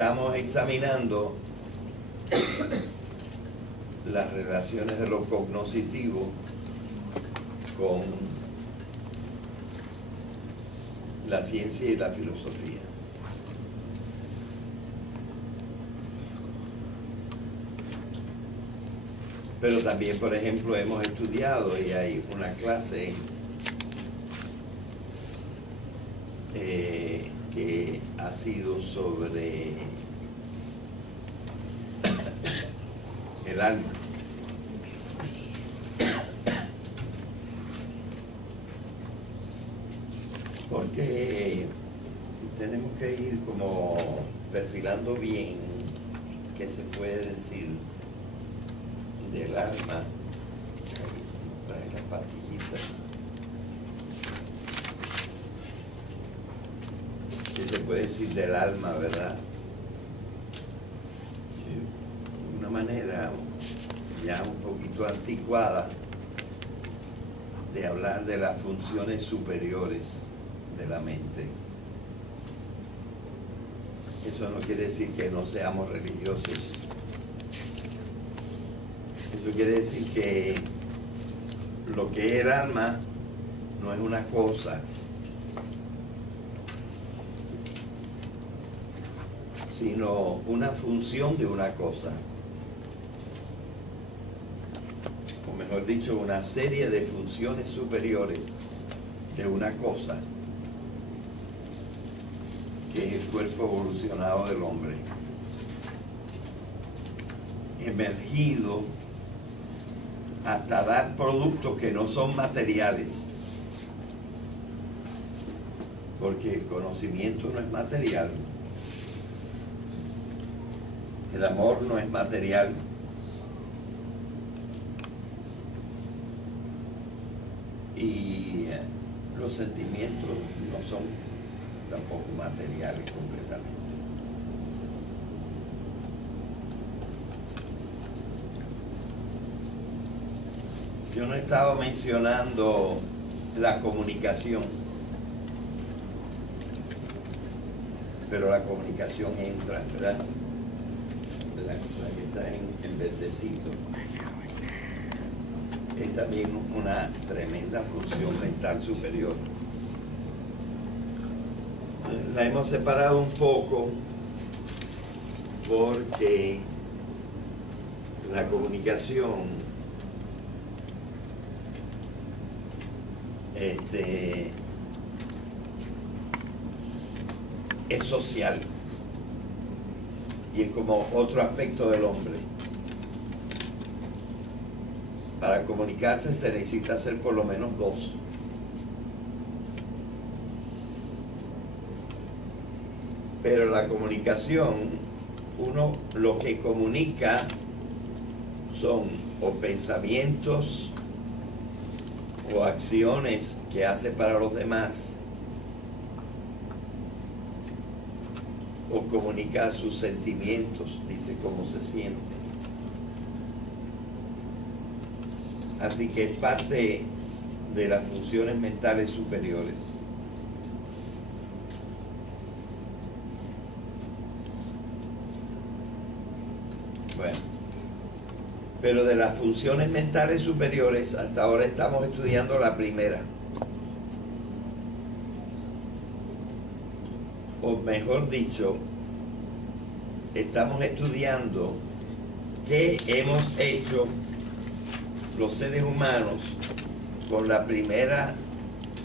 Estamos examinando las relaciones de lo cognoscitivo con la ciencia y la filosofía. Pero también, por ejemplo, hemos estudiado y hay una clase que ha sido sobre el alma. Porque tenemos que ir como perfilando bien qué se puede decir del alma. Ahí, trae las pastillitas. ¿Qué se puede decir del alma, verdad? De una manera ya un poquito anticuada de hablar de las funciones superiores de la mente. Eso no quiere decir que no seamos religiosos. Eso quiere decir que lo que es el alma no es una cosa, sino una función de una cosa. O mejor dicho, una serie de funciones superiores de una cosa, que es el cuerpo evolucionado del hombre, emergido hasta dar productos que no son materiales, porque el conocimiento no es material, el amor no es material, y los sentimientos no son tampoco materiales completamente. Yo no he estado mencionando la comunicación, pero la comunicación entra, ¿verdad? La que está en verdecito. Es también una tremenda función mental superior. La hemos separado un poco porque la comunicación es social y es como otro aspecto del hombre. Para comunicarse se necesita hacer por lo menos dos. Pero la comunicación, uno lo que comunica son o pensamientos o acciones que hace para los demás, o comunica sus sentimientos, dice cómo se siente. Así que es parte de las funciones mentales superiores. Bueno, pero de las funciones mentales superiores hasta ahora estamos estudiando la primera. O mejor dicho, estamos estudiando qué hemos hecho los seres humanos con la primera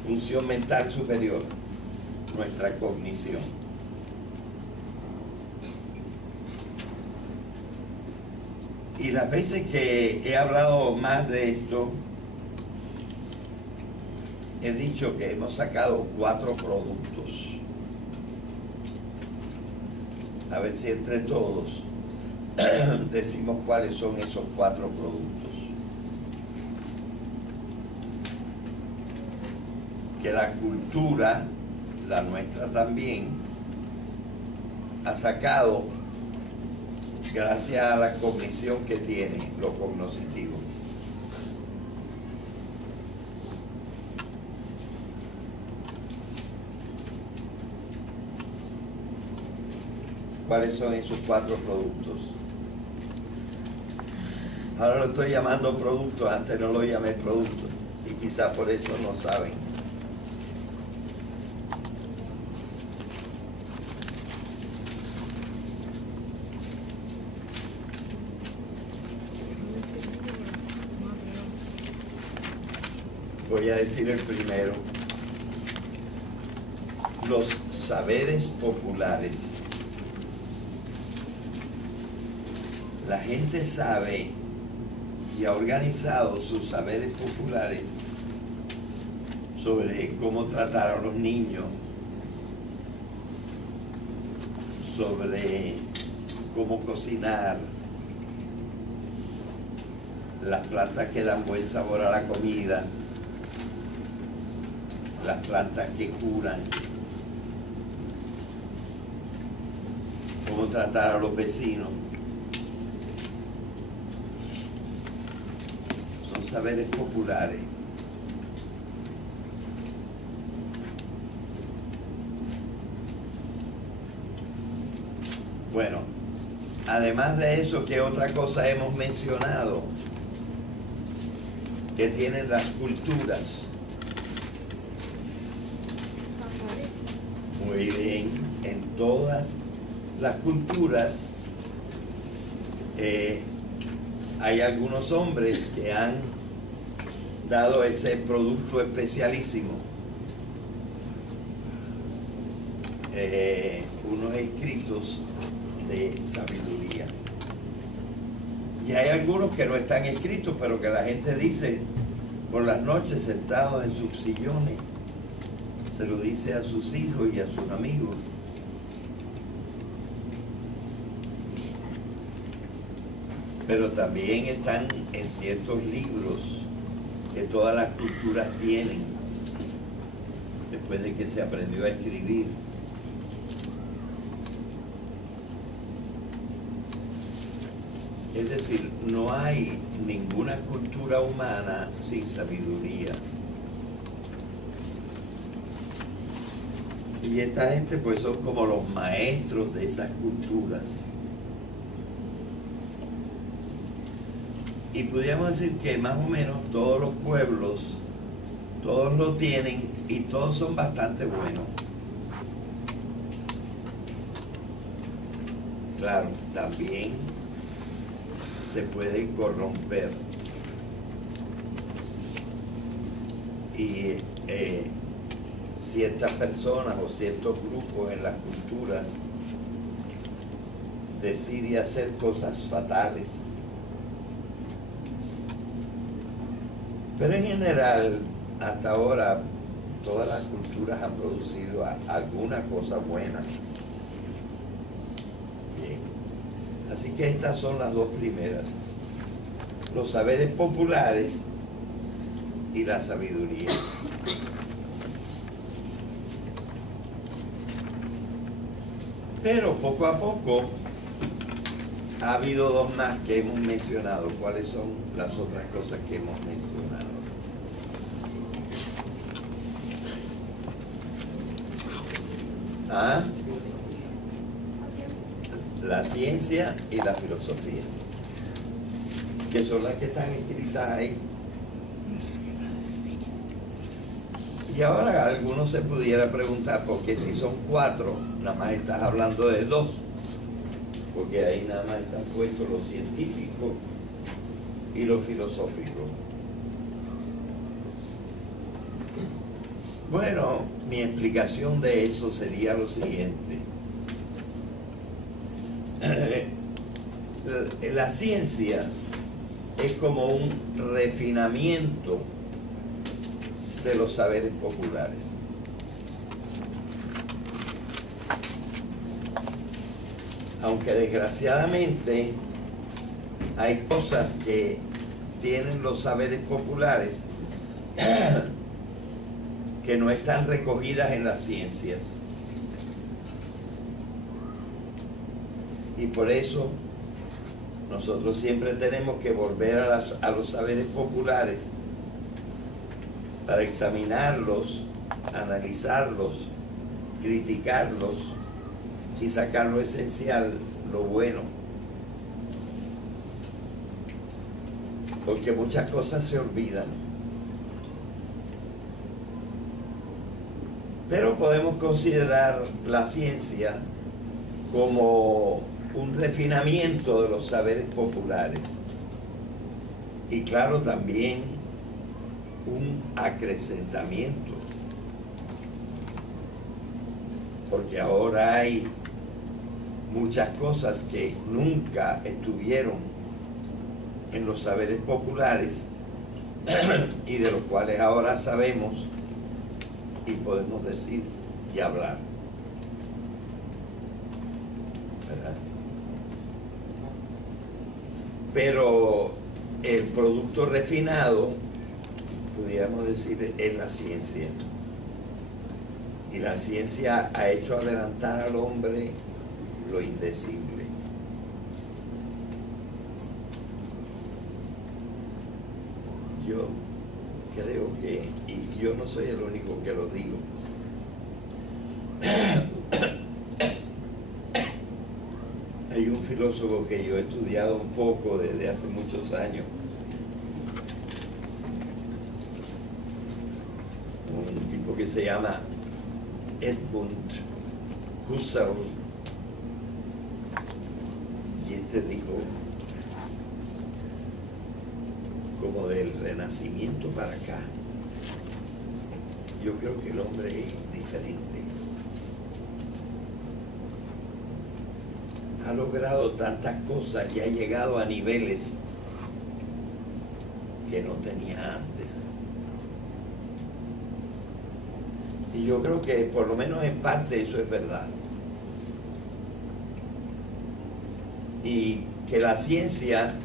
función mental superior, nuestra cognición. Y las veces que he hablado más de esto, he dicho que hemos sacado 4 productos. A ver si entre todos decimos cuáles son esos 4 productos. Que la cultura, la nuestra también, ha sacado gracias a la cognición que tiene, lo cognoscitivo. cuáles son esos 4 productos. Ahora lo estoy llamando productos, antes no lo llamé productos, y quizás por eso no saben. Voy a decir el primero. Los saberes populares. La gente sabe y ha organizado sus saberes populares sobre cómo tratar a los niños, sobre cómo cocinar, las plantas que dan buen sabor a la comida, las plantas que curan, cómo tratar a los vecinos. Son saberes populares. Bueno, además de eso, ¿qué otra cosa hemos mencionado que tienen las culturas? Muy bien, en todas las culturas hay algunos hombres que han dado ese producto especialísimo, unos escritos de sabiduría. Y hay algunos que no están escritos, pero que la gente dice por las noches sentados en sus sillones, se lo dice a sus hijos y a sus amigos. Pero también están en ciertos libros que todas las culturas tienen después de que se aprendió a escribir. Es decir, no hay ninguna cultura humana sin sabiduría. Y esta gente pues son como los maestros de esas culturas. Y podríamos decir que más o menos todos los pueblos, todos lo tienen y todos son bastante buenos. Claro, también se puede corromper. Y ciertas personas o ciertos grupos en las culturas deciden hacer cosas fatales. Pero en general, hasta ahora, todas las culturas han producido alguna cosa buena. Bien. Así que estas son las dos primeras. Los saberes populares y la sabiduría. Pero poco a poco ha habido dos más que hemos mencionado. ¿Cuáles son las otras cosas que hemos mencionado? ¿Ah? La ciencia y la filosofía, que son las que están escritas ahí. Y ahora algunos se pudiera preguntar, ¿por qué si son 4, nada más estás hablando de 2? Porque ahí nada más están puestos lo científico y lo filosófico. Bueno, mi explicación de eso sería lo siguiente. La ciencia es como un refinamiento de los saberes populares. Aunque desgraciadamente hay cosas que tienen los saberes populares que no están recogidas en las ciencias. Y por eso nosotros siempre tenemos que volver a los saberes populares para examinarlos, analizarlos, criticarlos, y sacar lo esencial, lo bueno. Porque muchas cosas se olvidan. Pero podemos considerar la ciencia como un refinamiento de los saberes populares. Y claro, también un acrecentamiento. Porque ahora hay muchas cosas que nunca estuvieron en los saberes populares y de los cuales ahora sabemos y podemos decir y hablar. ¿Verdad? Pero el producto refinado, pudiéramos decir, es la ciencia. Y la ciencia ha hecho adelantar al hombre lo indecible. Yo creo que, y yo no soy el único que lo digo, hay un filósofo que yo he estudiado un poco desde hace muchos años, un tipo que se llama Edmund Husserl, y este dijo, como del Renacimiento para acá, yo creo que el hombre es diferente. Ha logrado tantas cosas y ha llegado a niveles que no tenía antes. Y yo creo que por lo menos en parte eso es verdad. Y que la ciencia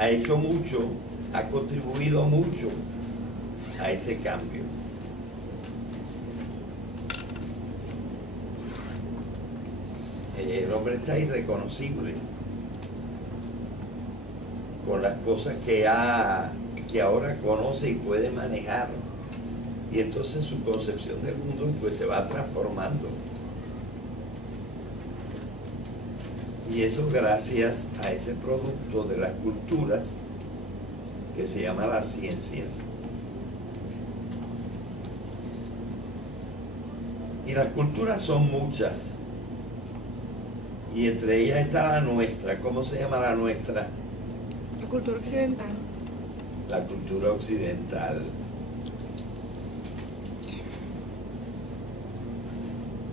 ha hecho mucho, ha contribuido mucho a ese cambio. El hombre está irreconocible con las cosas que ahora conoce y puede manejar. Y entonces su concepción del mundo pues se va transformando. Y eso gracias a ese producto de las culturas que se llama las ciencias. Y las culturas son muchas. Y entre ellas está la nuestra. ¿Cómo se llama la nuestra? La cultura occidental. La cultura occidental.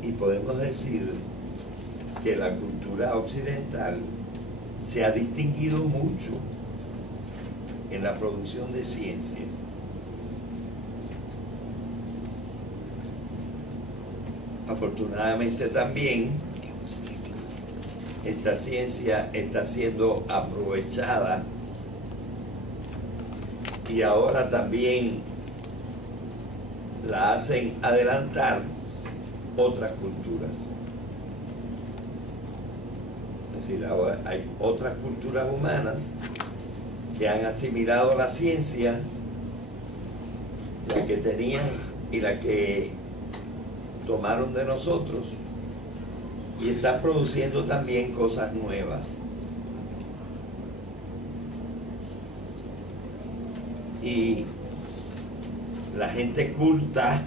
Y podemos decir que la cultura occidental se ha distinguido mucho en la producción de ciencia. Afortunadamente también esta ciencia está siendo aprovechada y ahora también la hacen adelantar otras culturas. Es decir, ahora hay otras culturas humanas que han asimilado la ciencia, la que tenían y la que tomaron de nosotros, y están produciendo también cosas nuevas. Y la gente culta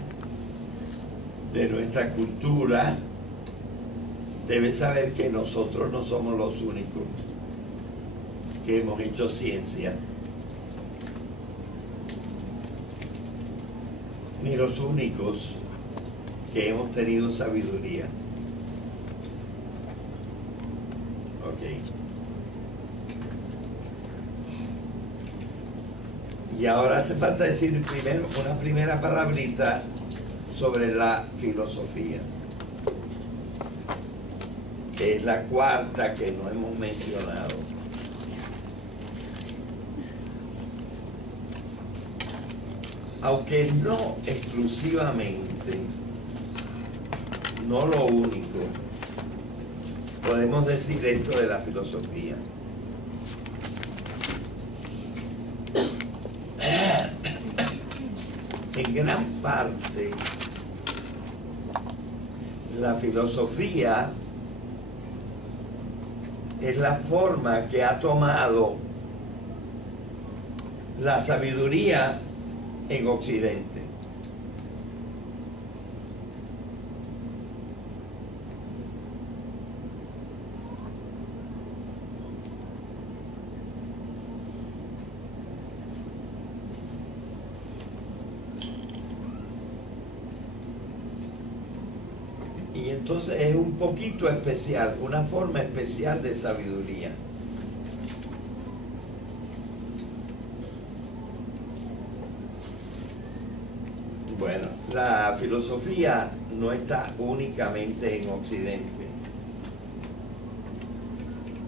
de nuestra cultura debe saber que nosotros no somos los únicos que hemos hecho ciencia, ni los únicos que hemos tenido sabiduría. Ok. Y ahora hace falta decir primero una primera palabrita sobre la filosofía, que es la cuarta que no hemos mencionado. Aunque no exclusivamente, no lo único, podemos decir esto de la filosofía. En gran parte, la filosofía es la forma que ha tomado la sabiduría en Occidente. Y entonces es un poquito especial, una forma especial de sabiduría. Bueno, la filosofía no está únicamente en Occidente,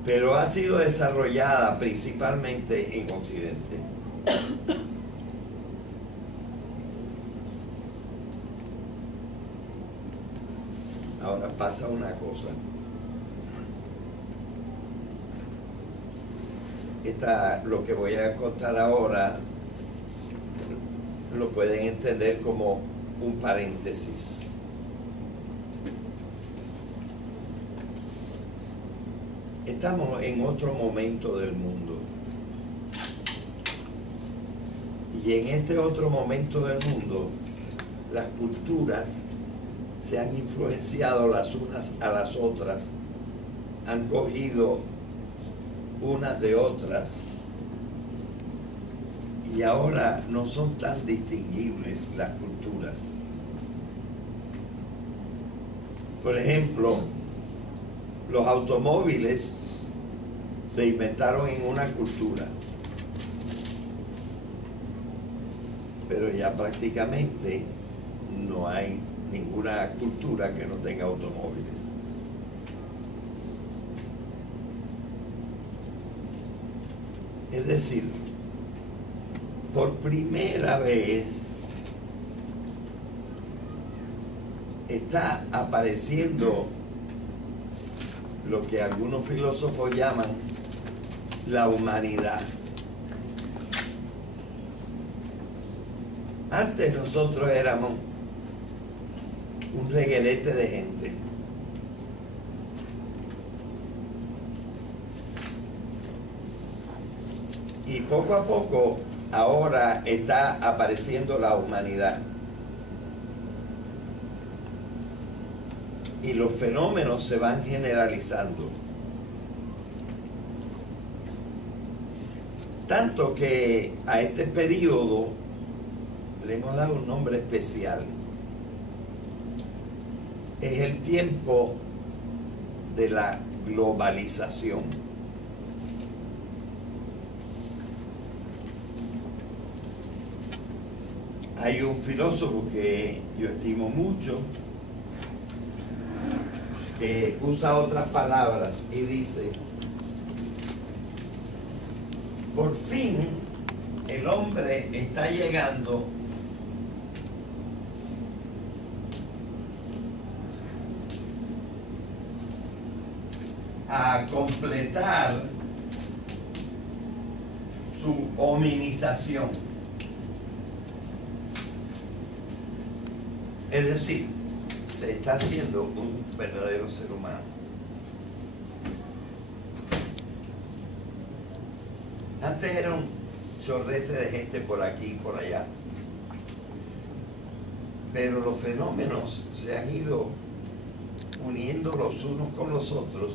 pero ha sido desarrollada principalmente en Occidente. Ahora pasa una cosa. Lo que voy a contar ahora lo pueden entender como un paréntesis. Estamos en otro momento del mundo. Y en este otro momento del mundo, las culturas se han influenciado las unas a las otras, han cogido unas de otras y ahora no son tan distinguibles las culturas. Por ejemplo, los automóviles se inventaron en una cultura, pero ya prácticamente no hay ninguna cultura que no tenga automóviles. Es decir, por primera vez está apareciendo lo que algunos filósofos llaman la humanidad. Antes nosotros éramos un reguerete de gente. Y poco a poco ahora está apareciendo la humanidad. Y los fenómenos se van generalizando. Tanto que a este periodo le hemos dado un nombre especial. Es el tiempo de la globalización. Hay un filósofo que yo estimo mucho, que usa otras palabras y dice: por fin el hombre está llegando a completar su hominización. Es decir, se está haciendo un verdadero ser humano. Antes era un chorrete de gente por aquí y por allá, pero los fenómenos se han ido uniendo los unos con los otros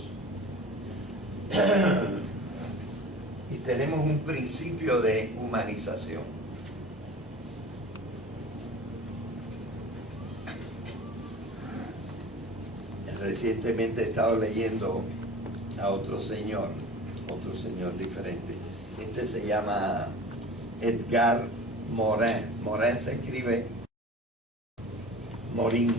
y tenemos un principio de humanización. Recientemente he estado leyendo a otro señor diferente. Este se llama Edgar Morin. Morin se escribe Morin.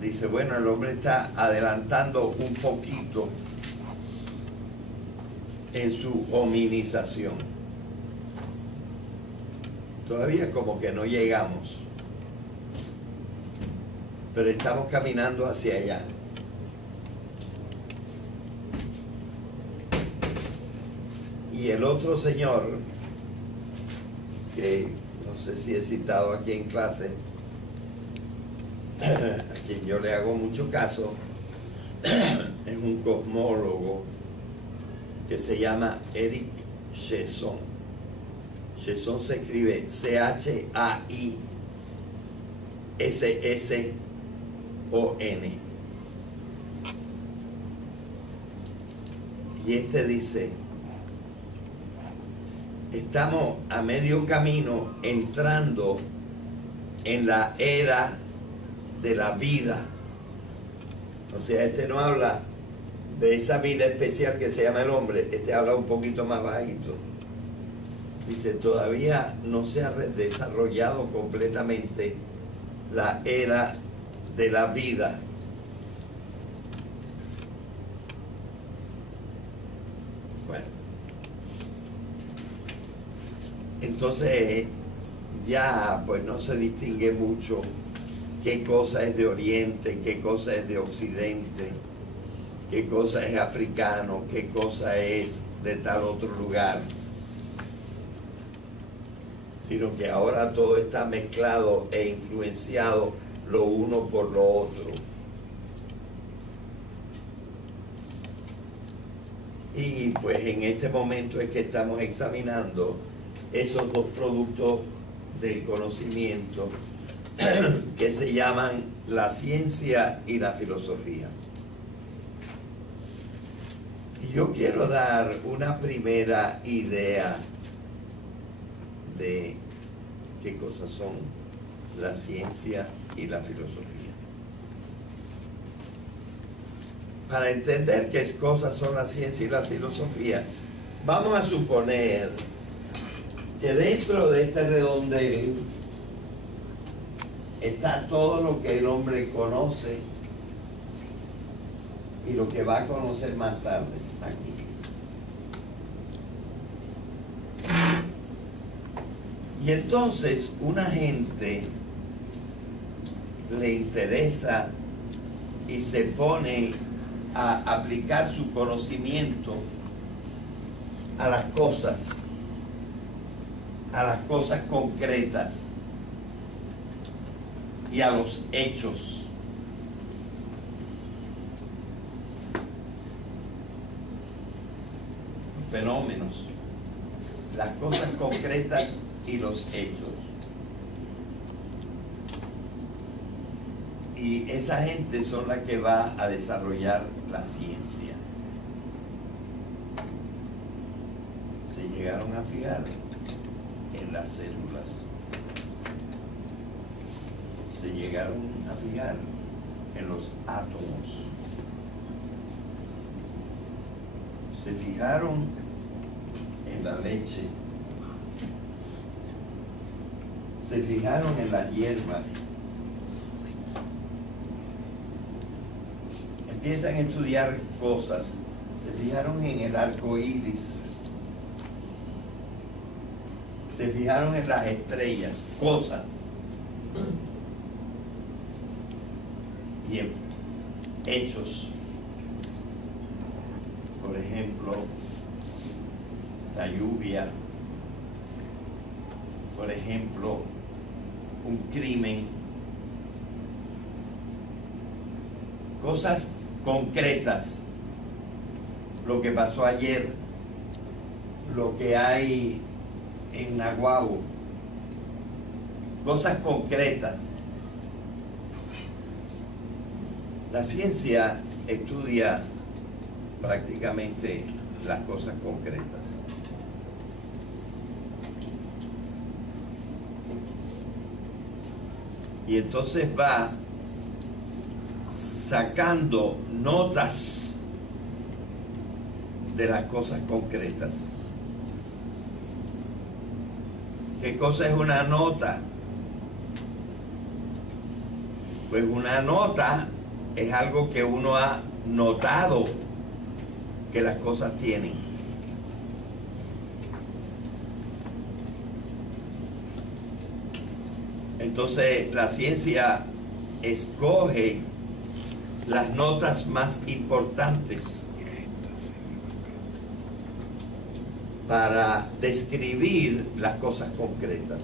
Dice, bueno, el hombre está adelantando un poquito en su hominización. Todavía como que no llegamos, pero estamos caminando hacia allá. Y el otro señor, que no sé si he citado aquí en clase, a quien yo le hago mucho caso, es un cosmólogo que se llama Eric Chaisson. Chaisson se escribe Chaisson. Y este dice: estamos a medio camino entrando en la era de la vida. O sea, este no habla de esa vida especial que se llama el hombre, este habla un poquito más bajito. Dice, todavía no se ha desarrollado completamente la era de la vida. Bueno, entonces ya pues no se distingue mucho qué cosa es de Oriente, qué cosa es de Occidente, qué cosa es africano, qué cosa es de tal otro lugar, sino que ahora todo está mezclado e influenciado lo uno por lo otro. Y pues en este momento es que estamos examinando esos dos productos del conocimiento que se llaman la ciencia y la filosofía. Y yo quiero dar una primera idea de qué cosas son la ciencia y la filosofía. Para entender qué cosas son la ciencia y la filosofía, vamos a suponer que dentro de este redondel está todo lo que el hombre conoce y lo que va a conocer más tarde aquí. Y entonces una gente le interesa y se pone a aplicar su conocimiento a las cosas concretas y a los hechos. Los fenómenos, las cosas concretas y los hechos. Y esa gente son la que va a desarrollar la ciencia. Se llegaron a fijar en las células. Se llegaron a fijar en los átomos. Se fijaron en la leche. Se fijaron en las hierbas. Empiezan a estudiar cosas. Se fijaron en el arco iris. Se fijaron en las estrellas, cosas. Y en hechos. Por ejemplo, la lluvia. Por ejemplo, un crimen. Cosas concretas. Lo que pasó ayer. Lo que hay en Naguabo. Cosas concretas. La ciencia estudia prácticamente las cosas concretas. Y entonces va sacando notas de las cosas concretas. ¿Qué cosa es una nota? Pues una nota es algo que uno ha notado que las cosas tienen. Entonces la ciencia escoge las notas más importantes para describir las cosas concretas.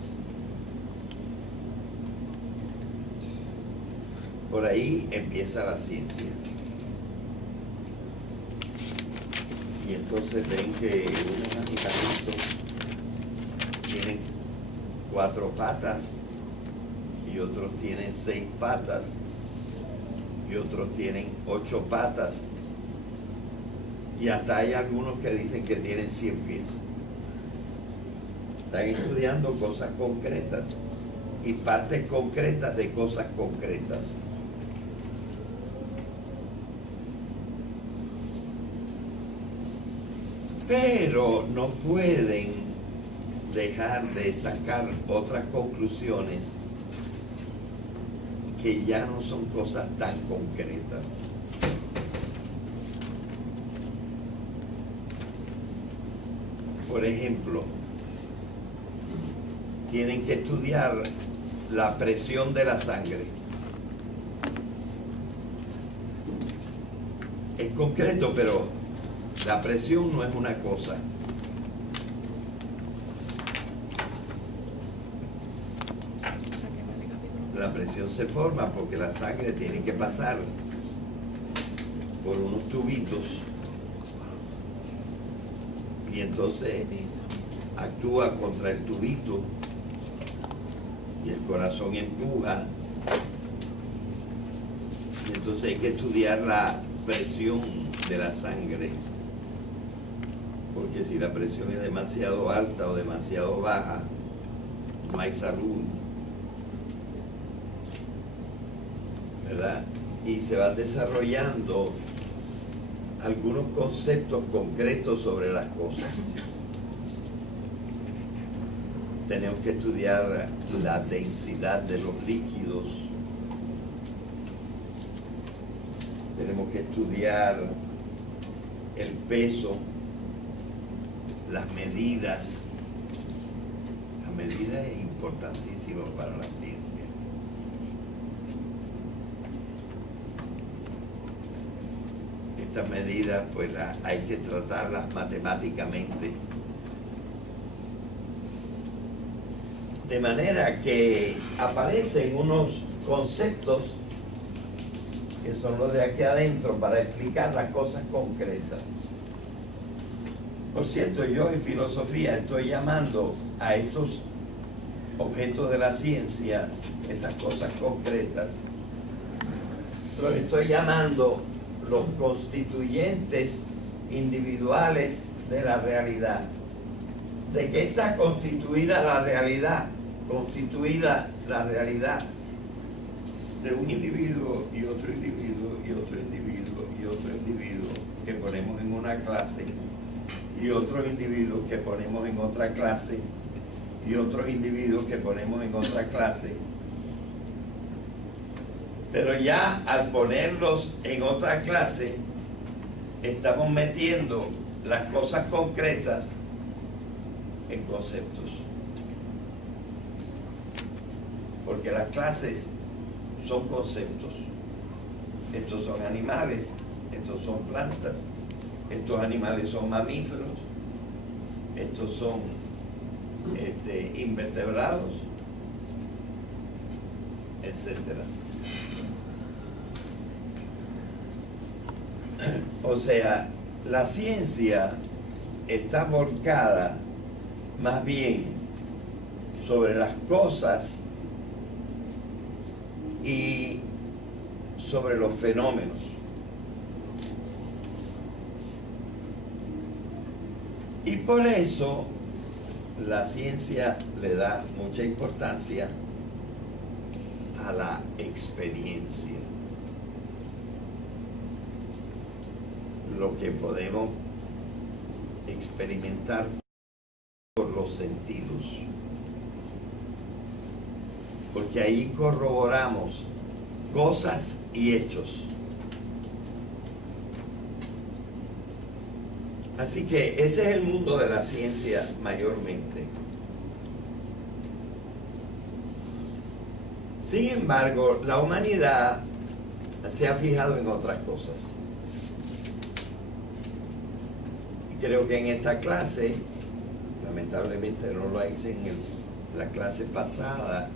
Por ahí empieza la ciencia. Y entonces ven que unos animalitos tienen 4 patas y otros tienen 6 patas y otros tienen 8 patas y hasta hay algunos que dicen que tienen 100 pies. Están estudiando cosas concretas y partes concretas de cosas concretas. Pero no pueden dejar de sacar otras conclusiones que ya no son cosas tan concretas. Por ejemplo, tienen que estudiar la presión de la sangre. Es concreto, pero la presión no es una cosa. La presión se forma porque la sangre tiene que pasar por unos tubitos y entonces actúa contra el tubito y el corazón empuja y entonces hay que estudiar la presión de la sangre, porque si la presión es demasiado alta o demasiado baja, no hay salud, ¿verdad? Y se van desarrollando algunos conceptos concretos sobre las cosas. Tenemos que estudiar la densidad de los líquidos. Tenemos que estudiar el peso, las medidas. La medida es importantísima para la ciencia. Estas medidas pues hay que tratarlas matemáticamente, de manera que aparecen unos conceptos que son los de aquí adentro para explicar las cosas concretas. Por cierto, yo en filosofía estoy llamando a esos objetos de la ciencia, esas cosas concretas, los estoy llamando los constituyentes individuales de la realidad. ¿De qué está constituida la realidad? Constituida la realidad de un individuo y otro individuo y otro individuo y otro individuo que ponemos en una clase y otros individuos que ponemos en otra clase y otros individuos que ponemos en otra clase. Pero ya al ponerlos en otra clase, estamos metiendo las cosas concretas en conceptos. Porque las clases son conceptos. Estos son animales, estos son plantas, estos animales son mamíferos, estos son invertebrados, etcétera. O sea, la ciencia está volcada más bien sobre las cosas y sobre los fenómenos. Y por eso la ciencia le da mucha importancia a la experiencia. Lo que podemos experimentar por los sentidos, porque ahí corroboramos cosas y hechos. Así que ese es el mundo de la ciencia mayormente. Sin embargo, la humanidad se ha fijado en otras cosas. Creo que en esta clase, lamentablemente no lo hice en la clase pasada,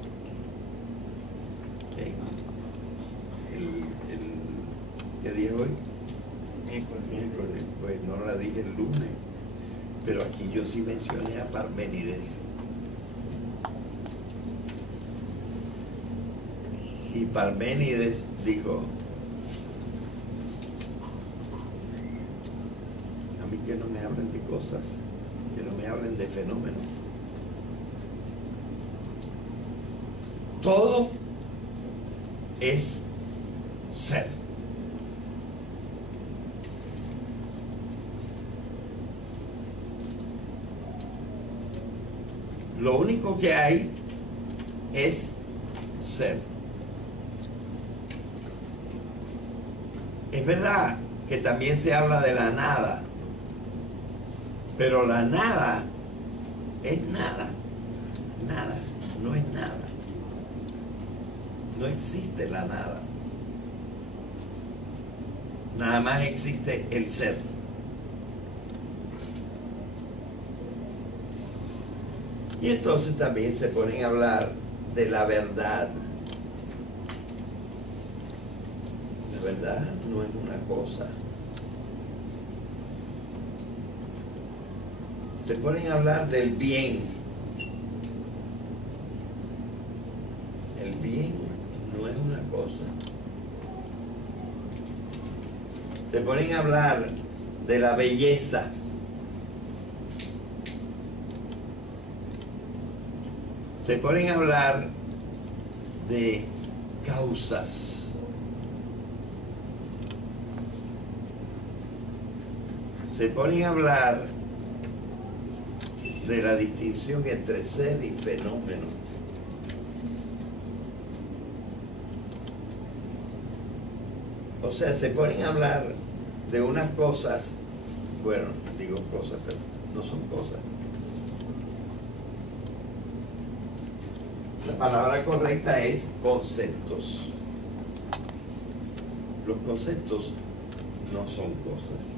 ¿qué día es hoy? Miércoles. Miércoles. Pues no la dije el lunes. Pero aquí yo sí mencioné a Parménides. Y Parménides dijo, a mí que no me hablen de cosas, que no me hablen de fenómenos. Todo es ser. Lo único que hay es ser. Es verdad que también se habla de la nada, pero la nada es nada. Nada, no es nada. No existe la nada. Nada más existe el ser. Y entonces también se ponen a hablar de la verdad. La verdad no es una cosa. Se ponen a hablar del bien. El bien no es una cosa. Se ponen a hablar de la belleza. Se ponen a hablar de causas. Se ponen a hablar de la distinción entre ser y fenómeno. O sea, se ponen a hablar de unas cosas, bueno, digo cosas, pero no son cosas. La palabra correcta es conceptos. Los conceptos no son cosas.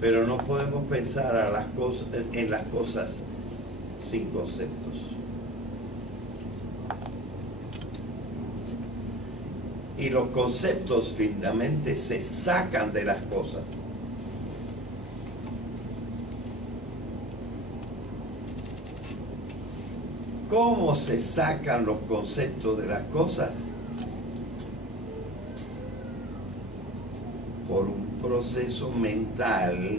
Pero no podemos pensar en las cosas sin conceptos. Y los conceptos finalmente se sacan de las cosas. ¿Cómo se sacan los conceptos de las cosas? Por un proceso mental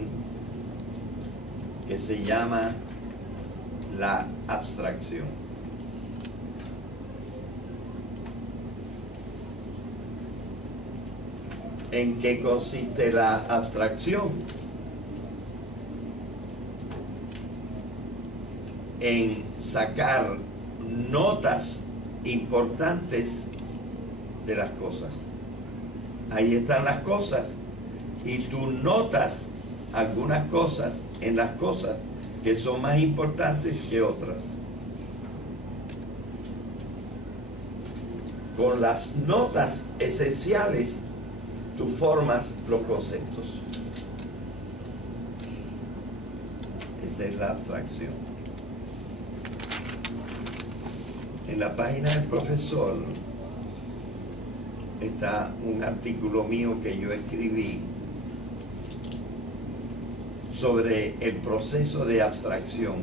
que se llama la abstracción. ¿En qué consiste la abstracción? En sacar notas importantes de las cosas. Ahí están las cosas y tú notas algunas cosas en las cosas que son más importantes que otras. Con las notas esenciales tú formas los conceptos. Esa es la abstracción. En la página del profesor está un artículo mío que yo escribí sobre el proceso de abstracción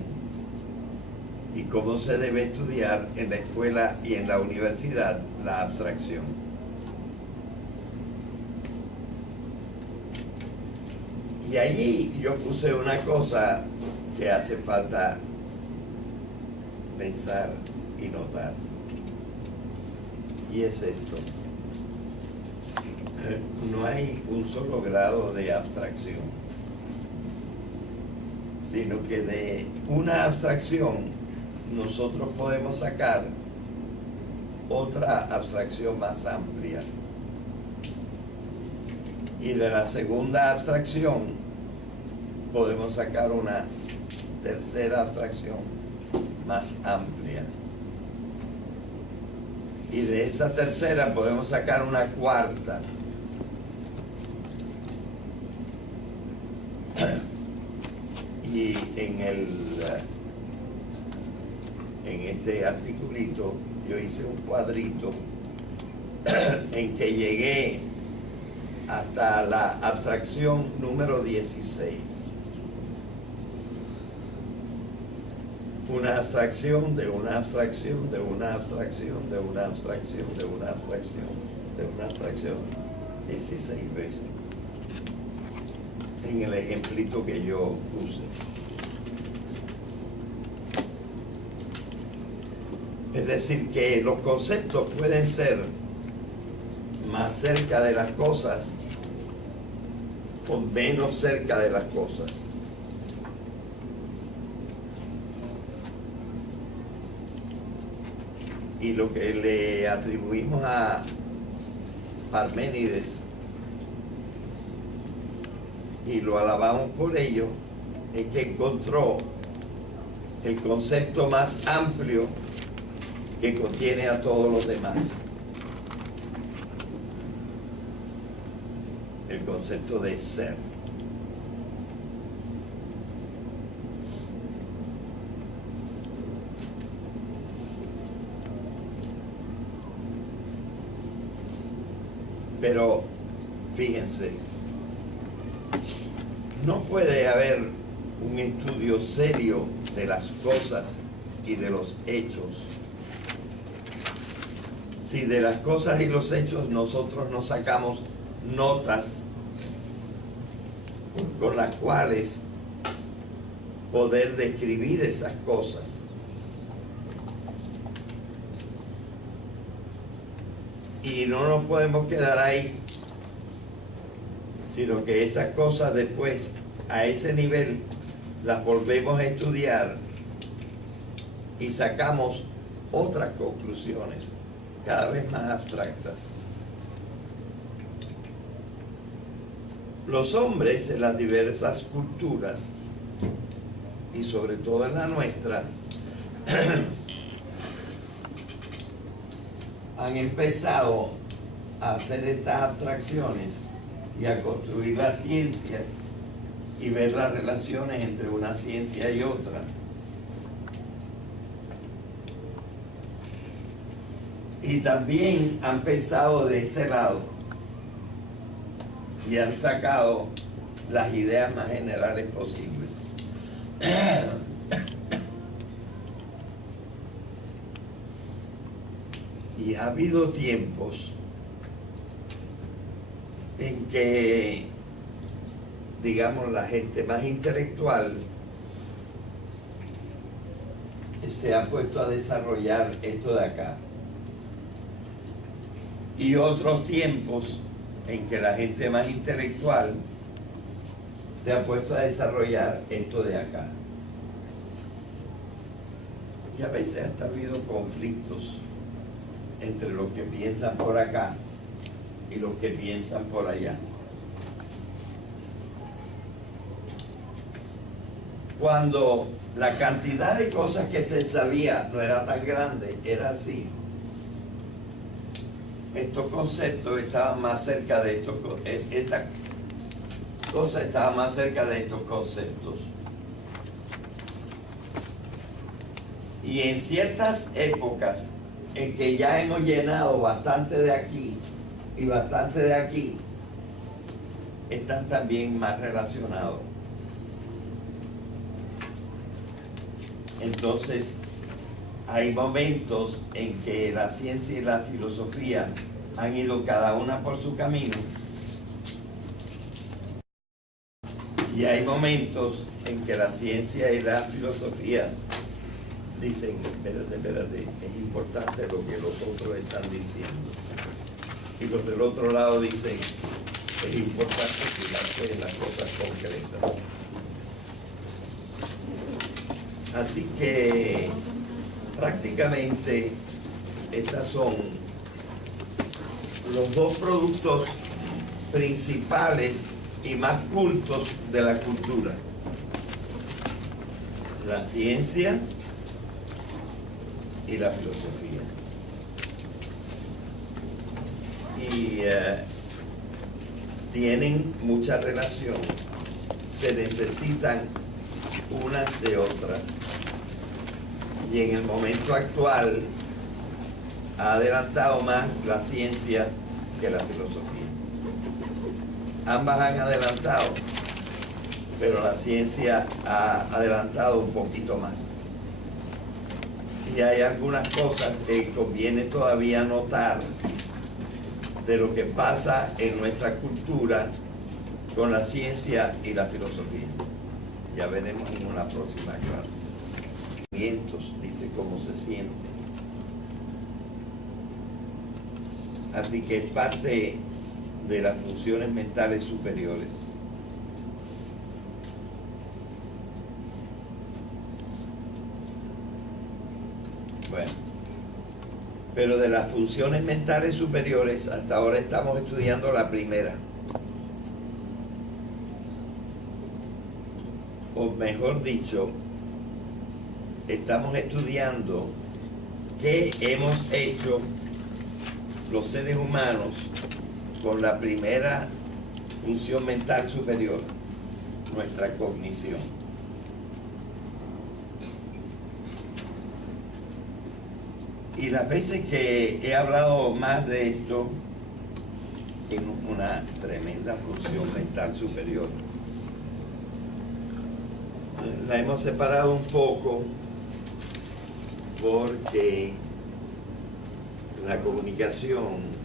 y cómo se debe estudiar en la escuela y en la universidad la abstracción. Y allí yo puse una cosa que hace falta pensar y notar. Y es esto. No hay un solo grado de abstracción, sino que de una abstracción nosotros podemos sacar otra abstracción más amplia. Y de la segunda abstracción podemos sacar una tercera abstracción más amplia. Y de esa tercera podemos sacar una cuarta. Y en este articulito yo hice un cuadrito en que llegué hasta la abstracción número 16. Una abstracción de una abstracción de una abstracción de una abstracción de una abstracción de una abstracción 16 veces en el ejemplito que yo puse. Es decir, que los conceptos pueden ser más cerca de las cosas o menos cerca de las cosas. Y lo que le atribuimos a Parménides y lo alabamos por ello es que encontró el concepto más amplio que contiene a todos los demás. El concepto de ser. Pero fíjense, no puede haber un estudio serio de las cosas y de los hechos si de las cosas y los hechos nosotros nos sacamos notas con las cuales poder describir esas cosas. Y no nos podemos quedar ahí, sino que esas cosas después, a ese nivel, las volvemos a estudiar y sacamos otras conclusiones, cada vez más abstractas. Los hombres en las diversas culturas, y sobre todo en la nuestra, han empezado a hacer estas abstracciones y a construir la ciencia y ver las relaciones entre una ciencia y otra. Y también han pensado de este lado y han sacado las ideas más generales posibles. Y ha habido tiempos en que, digamos, la gente más intelectual se ha puesto a desarrollar esto de acá. Y otros tiempos en que la gente más intelectual se ha puesto a desarrollar esto de acá. Y a veces hasta ha habido conflictos entre los que piensan por acá y los que piensan por allá. Cuando la cantidad de cosas que se sabía no era tan grande, era así. Estos conceptos estaban más cerca de estos, esta cosa estaba más cerca de estos conceptos. Y en ciertas épocas en que ya hemos llenado bastante de aquí y bastante de aquí, están también más relacionados. Entonces, hay momentos en que la ciencia y la filosofía han ido cada una por su camino, y hay momentos en que la ciencia y la filosofía dicen, espérate, es importante lo que los otros están diciendo. Y los del otro lado dicen, es importante fijarse en las cosas concretas. Así que prácticamente estas son los dos productos principales y más cultos de la cultura: la ciencia y la filosofía. Y tienen mucha relación, se necesitan unas de otras. Y en el momento actual ha adelantado más la ciencia que la filosofía. Ambas han adelantado, pero la ciencia ha adelantado un poquito más. Y hay algunas cosas que conviene todavía notar de lo que pasa en nuestra cultura con la ciencia y la filosofía. Ya veremos en una próxima clase. Dice cómo se siente. Así que es parte de las funciones mentales superiores. Bueno, pero de las funciones mentales superiores hasta ahora estamos estudiando la primera. O mejor dicho, estamos estudiando qué hemos hecho los seres humanos con la primera función mental superior, nuestra cognición. Y las veces que he hablado más de esto, en una tremenda función mental superior, la hemos separado un poco porque la comunicación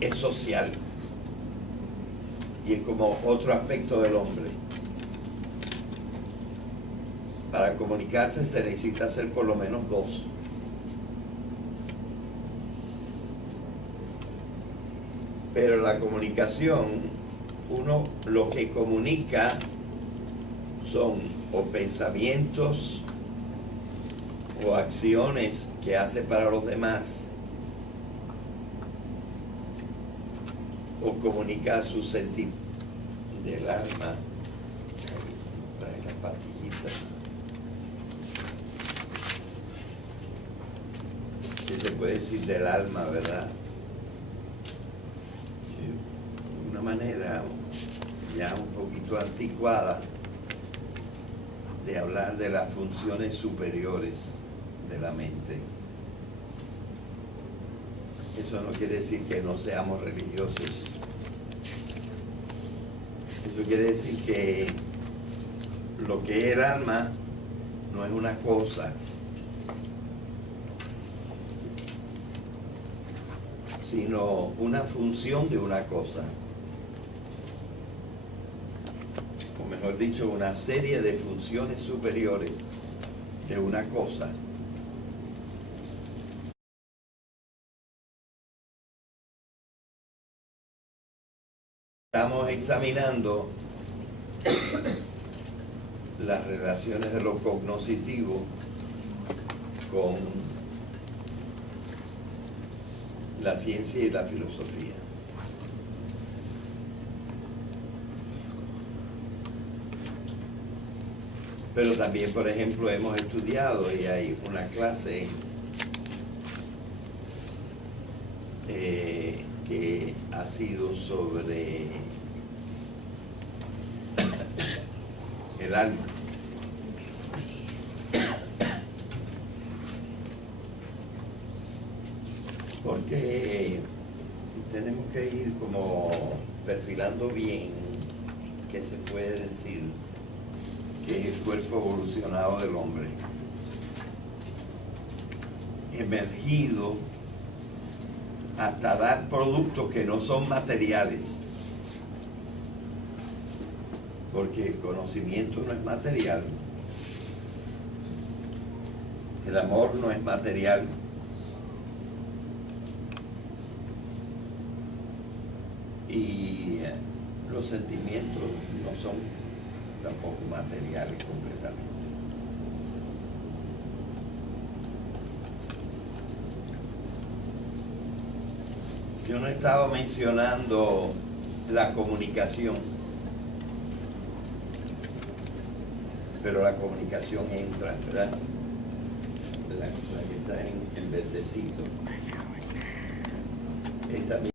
es social y es como otro aspecto del hombre. Para comunicarse se necesita hacer por lo menos dos. Pero la comunicación, uno lo que comunica son o pensamientos o acciones que hace para los demás, o comunica sus sentimientos del alma. Ahí trae las patillitas. ¿Qué se puede decir del alma, verdad? De una manera ya un poquito anticuada de hablar de las funciones superiores de la mente. Eso no quiere decir que no seamos religiosos. Eso quiere decir que lo que es el alma no es una cosa, sino una función de una cosa. O mejor dicho, una serie de funciones superiores de una cosa. Estamos examinando las relaciones de lo cognoscitivo con la ciencia y la filosofía. Pero también, por ejemplo, hemos estudiado, y hay una clase que ha sido sobre el alma. Porque tenemos que ir como perfilando bien qué se puede decir que es el cuerpo evolucionado del hombre, emergido hasta dar productos que no son materiales, porque el conocimiento no es material, el amor no es material, y los sentimientos no son tampoco materiales completamente. Yo no he estado mencionando la comunicación, pero la comunicación entra, ¿verdad? La que está en el verdecito. 40